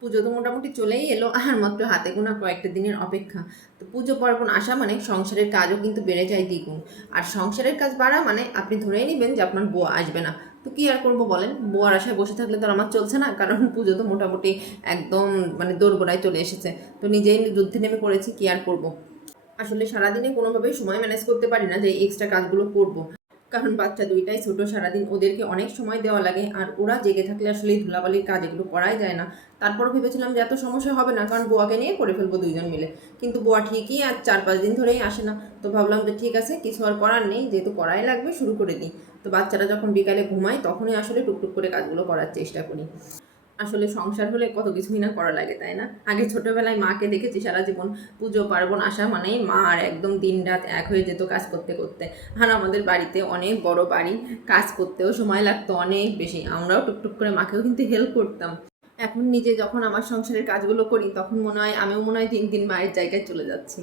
পুজো তো মোটামুটি চলেই এলো, আর মাত্র হাতে গোনা কয়েকটা দিনের অপেক্ষা। তো পুজো পার্বণ আসা মানে সংসারের কাজও কিন্তু বেড়ে যায় দ্বিগুণ। আর সংসারের কাজ বাড়া মানে আপনি ধরেই নেবেন যে আপনার বউ আসবে না। তো কি আর করবো বলেন, বউয়ার আশায় বসে থাকলে তো আর আমার চলছে না, কারণ পুজো তো মোটামুটি একদম মানে দোরগোড়ায় চলে এসেছে। তো নিজেই যুদ্ধে নেমে পড়েছি, কি আর করবো। আসলে সারাদিনে কোনোভাবেই সময় ম্যানেজ করতে পারি না যে এক্সট্রা কাজগুলো করব, কারণ বাচ্চা দুইটাই ছোট, সারাদিন ওদেরকে অনেক সময় দেওয়া লাগে, আর ওরা জেগে থাকলে আসলে এই ধুলাবালির কাজ এগুলো করাই যায় না। তারপরও ভেবেছিলাম যে এত সমস্যা হবে না, কারণ বোয়াকে নিয়ে করে ফেলবো দুইজন মিলে। কিন্তু বোয়া ঠিকই আর 4-5 দিন ধরেই আসে না। তো ভাবলাম যে ঠিক আছে, কিছু আর করার নেই, যেহেতু করাই লাগবে শুরু করে দিই। তো বাচ্চারা যখন বিকালে ঘুমায় তখনই আসলে টুকটুক করে কাজগুলো করার চেষ্টা করি। আসলে সংসার হলে কত কিছুই না করা লাগে, তাই না? আগে ছোটবেলায় মাকে দেখেছি সারা জীবন পুজো পার্বণ আসা মানেই মা আর একদম দিন রাত এক হয়ে যেত কাজ করতে করতে। আর আমাদের বাড়িতে অনেক বড় বাড়ি, কাজ করতেও সময় লাগতো অনেক বেশি, আমরাও টুকটুক করে মাকেও কিন্তু হেল্প করতাম। এখন নিজে যখন আমার সংসারের কাজগুলো করি তখন মনে হয় আমিও মনে হয় দিন দিন মায়ের জায়গায় চলে যাচ্ছি।